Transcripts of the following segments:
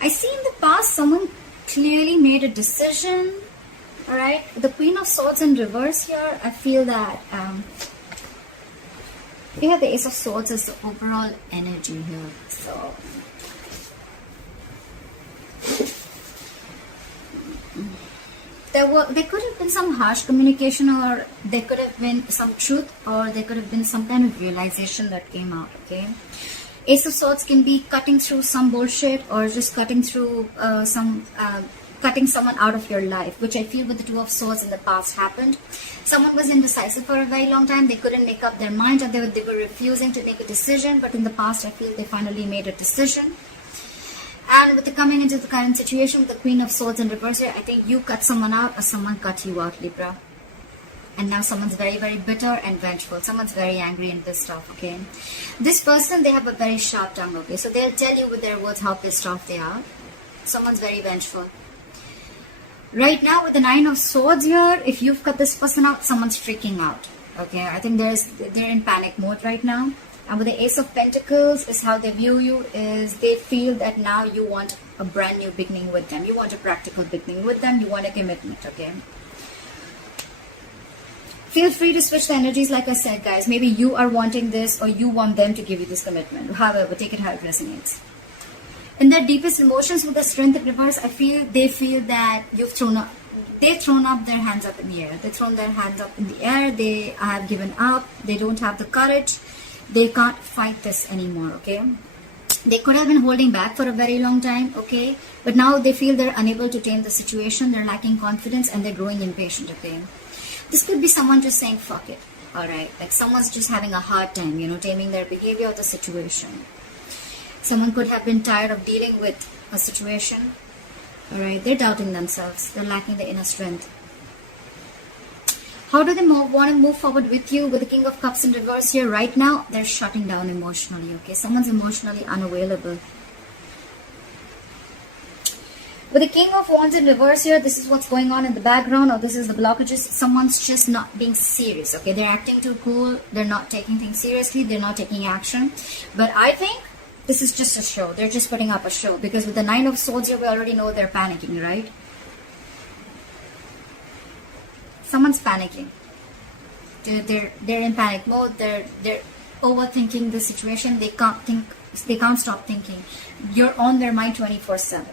I see in the past someone clearly made a decision. All right, the Queen of Swords in reverse here. I feel that we have the Ace of Swords as the overall energy here. So there could have been some harsh communication, or there could have been some truth, or there could have been some kind of realization that came out. Okay, Ace of Swords can be cutting through some bullshit, or just cutting through cutting someone out of your life, which I feel with the Two of Swords in the past happened. Someone was indecisive for a very long time. They couldn't make up their mind, or they were refusing to take a decision. But in the past, I feel they finally made a decision. And with the coming into the current situation with the Queen of Swords in reverse here, I think you cut someone out, or someone cut you out, Libra. And now someone's very, very bitter and vengeful. Someone's very angry and pissed off, okay? This person, they have a very sharp tongue, okay? So they'll tell you with their words how pissed off they are. Someone's very vengeful. Right now, with the Nine of Swords here, if you've cut this person out, someone's freaking out, okay? I think they're in panic mode right now. And with the Ace of Pentacles, is how they view you, is they feel that now you want a brand new beginning with them. You want a practical beginning with them. You want a commitment, okay? Feel free to switch the energies, like I said, guys. Maybe you are wanting this, or you want them to give you this commitment. However, take it how it resonates. In their deepest emotions with the Strength in reverse, I feel they feel that they've thrown up their hands up in the air. They've thrown their hands up in the air. They have given up. They don't have the courage. They can't fight this anymore, okay? They could have been holding back for a very long time, okay? But now they feel they're unable to tame the situation. They're lacking confidence, and they're growing impatient, okay? This could be someone just saying, fuck it, all right? Like someone's just having a hard time, taming their behavior or the situation. Someone could have been tired of dealing with a situation. All right, they're doubting themselves. They're lacking the inner strength. How do they want to move forward with you? With the King of Cups in reverse here right now, they're shutting down emotionally, okay? Someone's emotionally unavailable. With the King of Wands in reverse here, this is what's going on in the background, or this is the blockages. Someone's just not being serious, okay? They're acting too cool. They're not taking things seriously. They're not taking action. But I think this is just a show. They're just putting up a show. Because with the Nine of Swords here, we already know they're panicking, right? Someone's panicking. They're in panic mode. They're overthinking the situation. They can't think. They can't stop thinking. You're on their mind 24/7.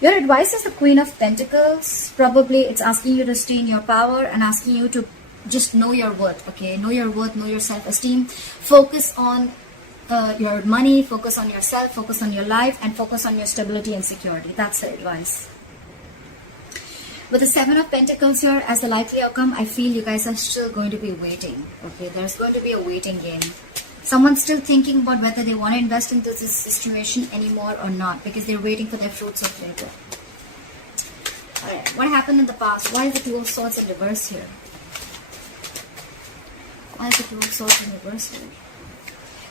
Your advice is the Queen of Pentacles. Probably it's asking you to stay in your power and asking you to just know your worth. Okay, know your worth. Know your self-esteem. Focus on your money, focus on yourself, focus on your life, and focus on your stability and security. That's the advice. With the Seven of Pentacles here as the likely outcome, I feel you guys are still going to be waiting. Okay, there's going to be a waiting game. Someone's still thinking about whether they want to invest into this situation anymore or not, because they're waiting for their fruits of labor. Alright, what happened in the past? Why is the Two of Swords in reverse here? Why is the Two of Swords in reverse here?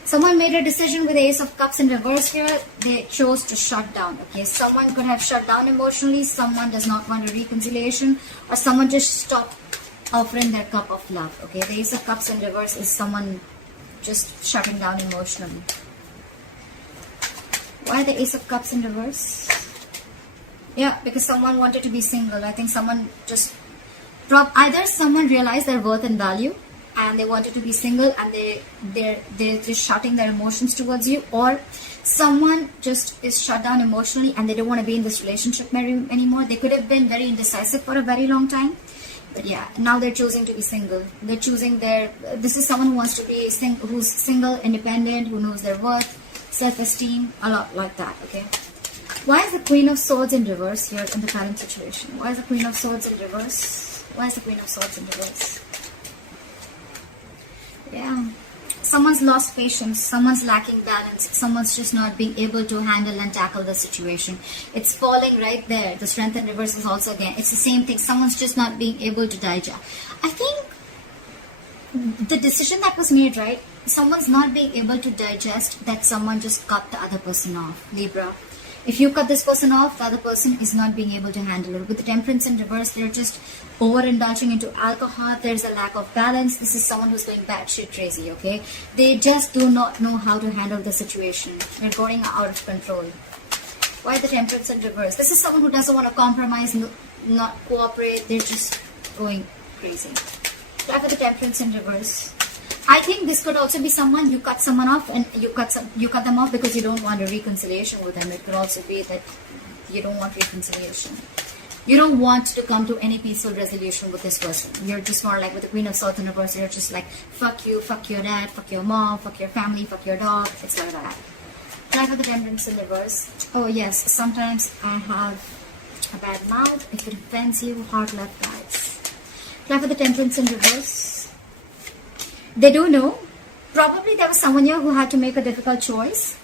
Someone made a decision with the Ace of Cups in reverse here. They chose to shut down. Okay, someone could have shut down emotionally. Someone does not want a reconciliation, or someone just stopped offering their cup of love. Okay, the Ace of Cups in reverse is someone just shutting down emotionally. Why the Ace of Cups in reverse? Yeah, because someone wanted to be single. I think someone just either someone realized their worth and value, and they wanted to be single, and they're just shutting their emotions towards you, or someone just is shut down emotionally and they don't want to be in this relationship anymore. They could have been very indecisive for a very long time, but yeah, now they're choosing to be single. They're choosing this is someone who wants to be who's single, independent, who knows their worth, self-esteem, a lot like that. Okay, why is the Queen of Swords in reverse here in the current situation? Why is the Queen of Swords in reverse? Why is the Queen of Swords in reverse? Yeah, someone's lost patience, someone's lacking balance, someone's just not being able to handle and tackle the situation. It's falling right there. The Strength in reverse is also again, it's the same thing. Someone's just not being able to digest. I think the decision that was made, right? Someone's not being able to digest that someone just cut the other person off, Libra. If you cut this person off, the other person is not being able to handle it. With the Temperance in reverse, they're just overindulging into alcohol. There's a lack of balance. This is someone who's going batshit crazy, okay? They just do not know how to handle the situation. They're going out of control. Why the Temperance in reverse? This is someone who doesn't want to compromise, not cooperate. They're just going crazy. Why for the Temperance in reverse? I think this could also be someone, you cut someone off and you cut them off because you don't want a reconciliation with them. It could also be that you don't want reconciliation. You don't want to come to any peaceful resolution with this person. You're just more like with the Queen of Swords in reverse. You're just like, fuck you, fuck your dad, fuck your mom, fuck your family, fuck your dog. It's like that. Try for the Temperance in reverse. Oh yes, sometimes I have a bad mouth. If it offends you, hard left, guys. Try for the Temperance in reverse. They do know. Probably there was someone here who had to make a difficult choice.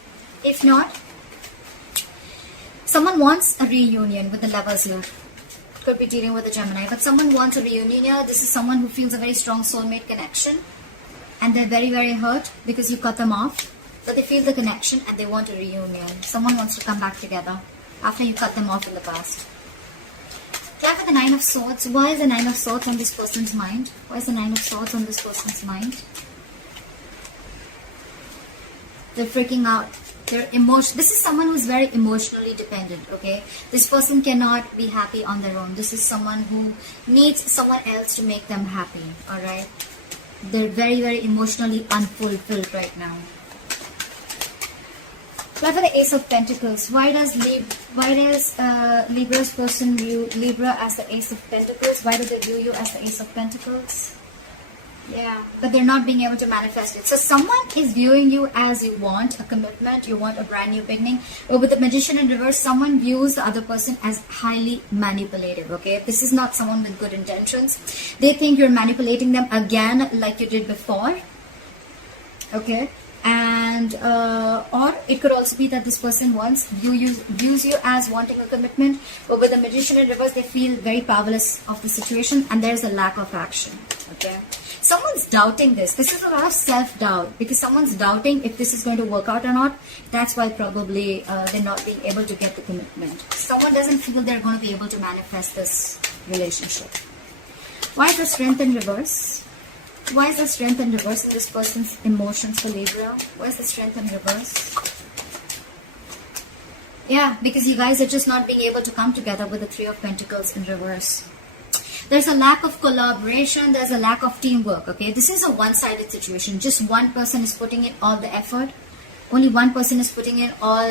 If not, someone wants a reunion with the Lovers here. Could be dealing with a Gemini, but someone wants a reunion here. This is someone who feels a very strong soulmate connection, and they're very, very hurt because you cut them off. But they feel the connection and they want a reunion. Someone wants to come back together after you cut them off in the past. Try for the Nine of Swords. Why is the Nine of Swords on this person's mind? Why is the Nine of Swords on this person's mind? They're freaking out. They're emotional. This is someone who's very emotionally dependent, okay? This person cannot be happy on their own. This is someone who needs someone else to make them happy, alright? They're very, very emotionally unfulfilled right now. Try for the Ace of Pentacles. Why does Libra's person view Libra as the Ace of Pentacles? Why do they view you as the Ace of Pentacles? Yeah, but they're not being able to manifest it. So someone is viewing you as you want a commitment, you want a brand new beginning. But with the Magician in reverse, someone views the other person as highly manipulative, okay? This is not someone with good intentions. They think you're manipulating them again like you did before, okay? And or it could also be that this person views you as wanting a commitment, but with the Magician in reverse, they feel very powerless of the situation and there's a lack of action, okay? Someone's doubting this. This is a lot of self-doubt because someone's doubting if this is going to work out or not. That's why probably they're not being able to get the commitment. Someone doesn't feel they're going to be able to manifest this relationship. Why is the Strength in reverse? Why is the Strength in reverse in this person's emotions for Libra? Why is the Strength in reverse? Yeah, because you guys are just not being able to come together with the Three of Pentacles in reverse. There's a lack of collaboration. There's a lack of teamwork, okay? This is a one-sided situation. Just one person is putting in all the effort. Only one person is putting in all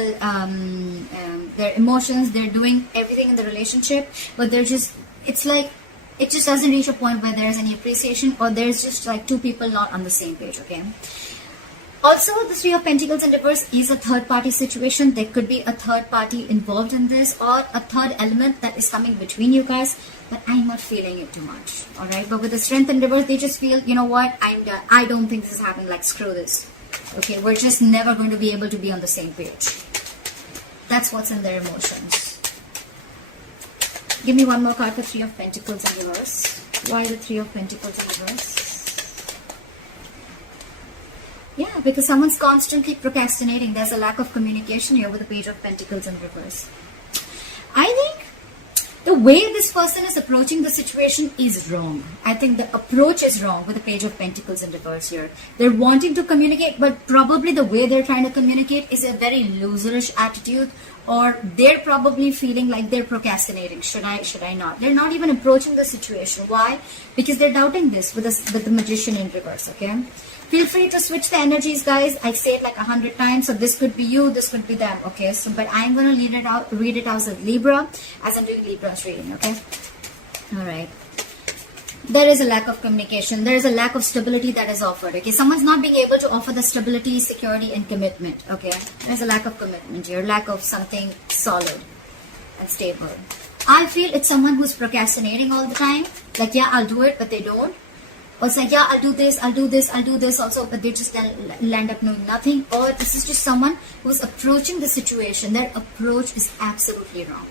their emotions. They're doing everything in the relationship, but they're just, it's like, it just doesn't reach a point where there's any appreciation or there's just like two people not on the same page, okay? Also, the Three of Pentacles in reverse is a third-party situation. There could be a third party involved in this or a third element that is coming between you guys, but I'm not feeling it too much, all right? But with the Strength in reverse, they just feel, you know what, I'm done. I don't think this is happening, like, screw this, okay? We're just never going to be able to be on the same page. That's what's in their emotions. Give me one more card for Three of Pentacles in reverse. Why the Three of Pentacles in reverse? Yeah, because someone's constantly procrastinating. There's a lack of communication here with the Page of Pentacles in reverse. I think the way this person is approaching the situation is wrong. I think the approach is wrong with the Page of Pentacles in reverse here. They're wanting to communicate, but probably the way they're trying to communicate is a very loserish attitude, or they're probably feeling like they're procrastinating. Should I not? They're not even approaching the situation. Why? Because they're doubting this with the Magician in reverse, okay? Feel free to switch the energies, guys. I say it like 100 times. So this could be you, this could be them, okay? So, but I'm going to read it out as Libra, as I'm doing Libra's reading, okay? All right. There is a lack of communication. There is a lack of stability that is offered, okay? Someone's not being able to offer the stability, security, and commitment, okay? There's a lack of commitment here, lack of something solid and stable. I feel it's someone who's procrastinating all the time. Like, yeah, I'll do it, but they don't. Or it's like, yeah, I'll do this also, but they just land up doing nothing. Or this is just someone who's approaching the situation. Their approach is absolutely wrong.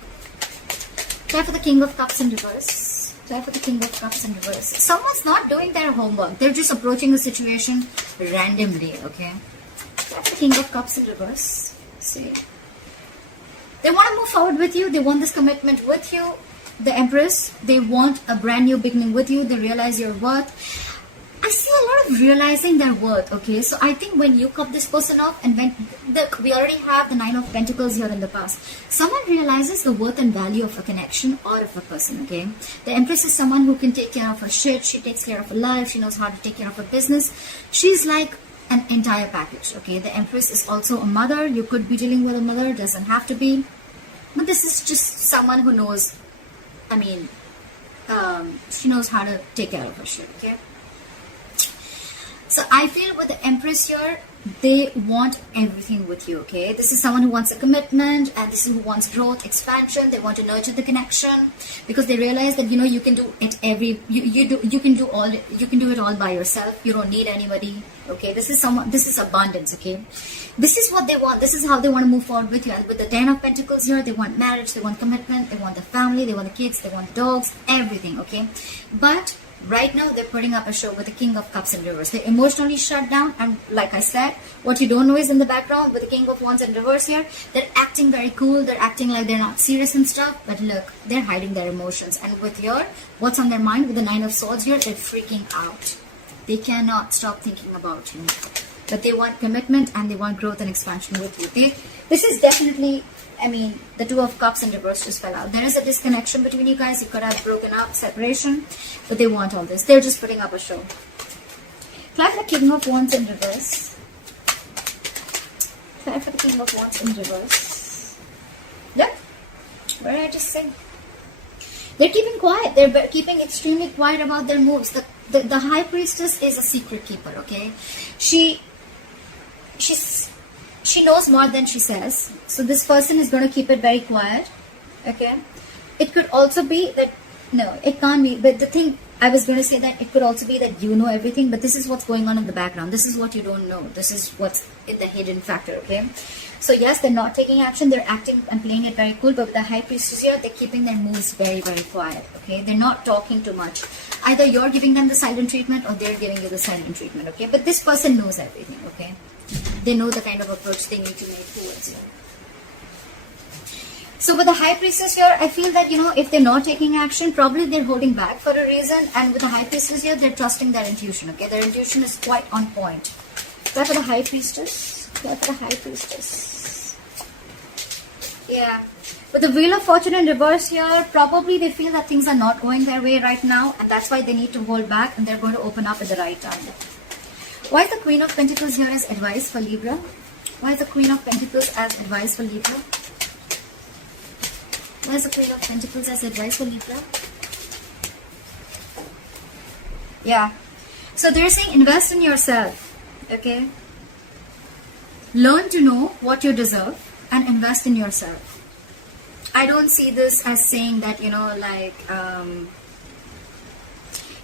Try for the King of Cups in reverse. Try for the King of Cups in reverse. Someone's not doing their homework. They're just approaching the situation randomly, okay? Try for the King of Cups in reverse. See. They want to move forward with you. They want this commitment with you. The Empress, they want a brand new beginning with you. They realize your worth. I see a lot of of realizing their worth. Okay, so I think when you cut this person off, and when we already have the Nine of Pentacles here in the past, someone realizes the worth and value of a connection or of a person. Okay, the Empress is someone who can take care of her shit. She takes care of her life. She knows how to take care of her business. She's like an entire package. Okay, the Empress is also a mother. You could be dealing with a mother, doesn't have to be, but this is just someone who knows, I mean, she knows how to take care of her shit. Okay, so I feel with the Empress here, they want everything with you. Okay, this is someone who wants a commitment, and this is who wants growth, expansion. They want to nurture the connection because they realize that, you know, you can do it you can do it all by yourself. You don't need anybody. Okay, this is abundance. Okay, this is what they want. This is how they want to move forward with you. And with the Ten of Pentacles here, they want marriage, they want commitment, they want the family, they want the kids, they want the dogs, everything. Okay, but right now they're putting up a show with the King of Cups in reverse. They're emotionally shut down, and like I said, what you don't know is in the background with the King of Wands in reverse here, they're acting very cool, they're acting like they're not serious and stuff, but look, they're hiding their emotions. And with your, what's on their mind with the Nine of Swords here, they're freaking out. They cannot stop thinking about you, but they want commitment and they want growth and expansion with you. This is definitely, I mean, the Two of Cups in reverse just fell out. There is a disconnection between you guys. You could have broken up, separation, but they want all this. They're just putting up a show. Try for the King of Wands in reverse. Try for the King of Wands in reverse. Yep. What did I just say? They're keeping quiet. They're keeping extremely quiet about their moves. The High Priestess is a secret keeper, okay? She knows more than she says. So this person is going to keep it very quiet. Okay. It could also be that, no, it can't be. But the thing, I was going to say that it could also be that you know everything, but this is what's going on in the background. This is what you don't know. This is what's in the hidden factor. Okay. So yes, they're not taking action. They're acting and playing it very cool. But with the High Priestess here, they're keeping their moves very, very quiet. Okay. They're not talking too much. Either you're giving them the silent treatment or they're giving you the silent treatment. Okay. But this person knows everything. Okay. They know the kind of approach they need to make towards you. So with the High Priestess here, I feel that, you know, if they're not taking action, probably they're holding back for a reason. And with the High Priestess here, they're trusting their intuition. Okay, their intuition is quite on point. Try for the High Priestess. Try for the High Priestess. Yeah. With the Wheel of Fortune in reverse here, probably they feel that things are not going their way right now, and that's why they need to hold back, and they're going to open up at the right time. Why is the Queen of Pentacles here as advice for Libra? Why is the Queen of Pentacles as advice for Libra? Why is the Queen of Pentacles as advice for Libra? Yeah. So they're saying invest in yourself. Okay. Learn to know what you deserve and invest in yourself. I don't see this as saying that, you know, like,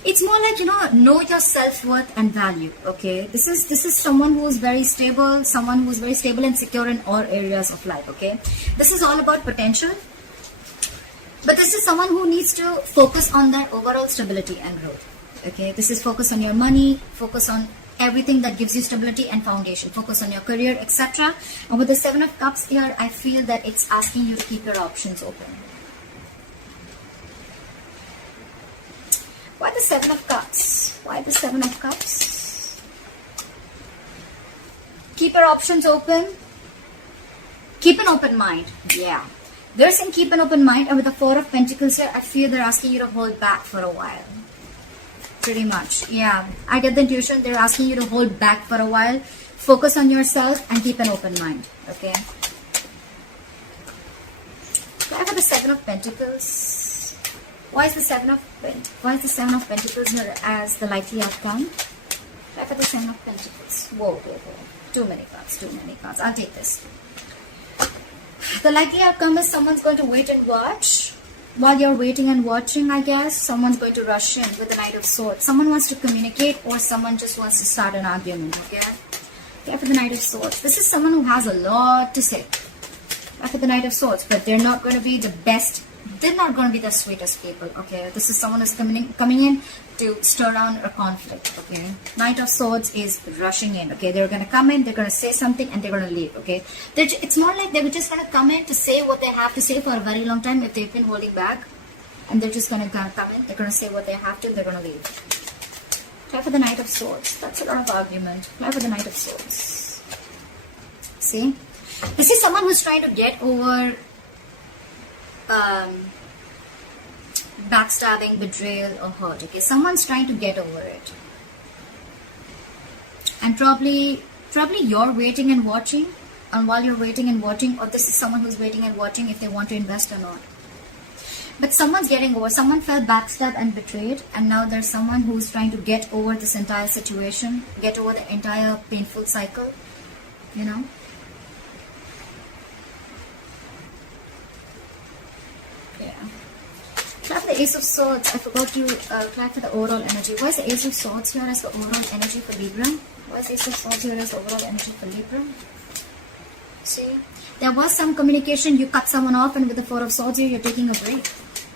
it's more like, you know your self-worth and value. Okay, this is someone who is very stable, someone who is very stable and secure in all areas of life. Okay, this is all about potential, but this is someone who needs to focus on their overall stability and growth. Okay, this is focus on your money, focus on everything that gives you stability and foundation, focus on your career, etc. And with the Seven of Cups here, I feel that it's asking you to keep your options open. Why the Seven of Cups? Why the Seven of Cups? Keep your options open. Keep an open mind. Yeah. They're saying keep an open mind. And with the Four of Pentacles here, I feel they're asking you to hold back for a while. Pretty much. Yeah. I get the intuition. They're asking you to hold back for a while. Focus on yourself and keep an open mind. Okay. Try for the Seven of Pentacles. Why is the Seven of Pentacles here as the likely outcome? Try for the Seven of Pentacles. Whoa. Too many cards. I'll take this. The likely outcome is someone's going to wait and watch. While you're waiting and watching, I guess, someone's going to rush in with the Knight of Swords. Someone wants to communicate or someone just wants to start an argument, okay? Try for the Knight of Swords. This is someone who has a lot to say. Try for the Knight of Swords, but they're not going to be the best. They're not going to be the sweetest people, okay? This is someone who's coming in to stir down a conflict, okay? Knight of Swords is rushing in, okay? They're going to come in, they're going to say something, and they're going to leave, okay? It's more like they're just going to come in to say what they have to say for a very long time if they've been holding back. And they're just going to come in, they're going to say what they have to, and they're going to leave. Try for the Knight of Swords. That's a lot of argument. Try for the Knight of Swords. See? This is someone who's trying to get over backstabbing, betrayal, or hurt. Okay, someone's trying to get over it. And probably you're waiting and watching. And while you're waiting and watching, or this is someone who's waiting and watching if they want to invest or not. But someone's getting over. Someone felt backstabbed and betrayed, and now there's someone who's trying to get over this entire situation, get over the entire painful cycle, you know. Yeah. Clap the Ace of Swords. I forgot to clap for the overall energy. Why is the Ace of Swords here as the overall energy for Libra? Why is the Ace of Swords here as the overall energy for Libra? See, there was some communication. You cut someone off, and with the Four of Swords here, you're taking a break.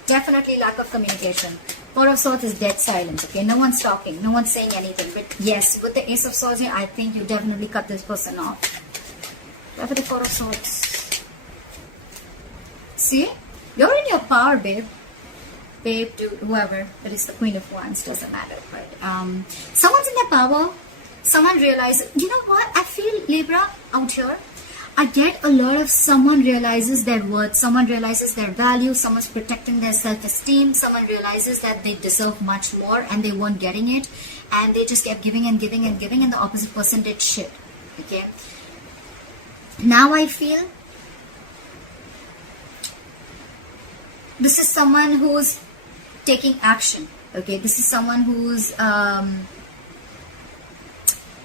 Definitely lack of communication. Four of Swords is dead silence. Okay, no one's talking, no one's saying anything. But yes, with the Ace of Swords here, I think you definitely cut this person off. Try for the Four of Swords. See, you're in your power, babe. Babe, dude, whoever. That is the Queen of Wands. Doesn't matter, right? Someone's in their power. Someone realizes. You know what? I feel Libra out here. I get a lot of someone realizes their worth, someone realizes their value, someone's protecting their self-esteem, someone realizes that they deserve much more and they weren't getting it, and they just kept giving and giving and giving, and the opposite person did shit. Okay. Now I feel this is someone who's taking action. Okay, this is someone who's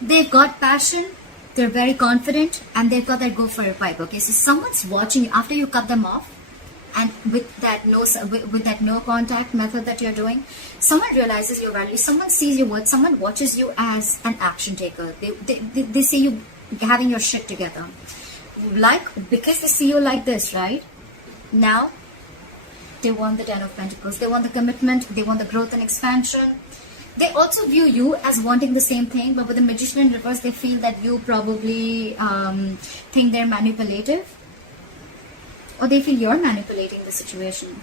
they've got passion. They're very confident, and they've got that go for a pipe. Okay, so someone's watching you after you cut them off, and with that no contact method that you're doing, someone realizes your value. Someone sees your worth. Someone watches you as an action taker. They see you having your shit together, because they see you like this, right? Now, they want the Ten of Pentacles. They want the commitment. They want the growth and expansion. They also view you as wanting the same thing, but with the Magician in reverse, they feel that you probably think they're manipulative, or they feel you're manipulating the situation.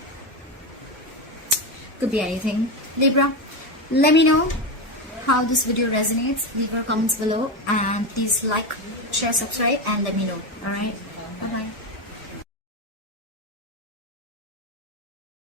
Could be anything. Libra, let me know how this video resonates. Leave your comments below, and please like, share, subscribe, and let me know. Alright? Bye-bye.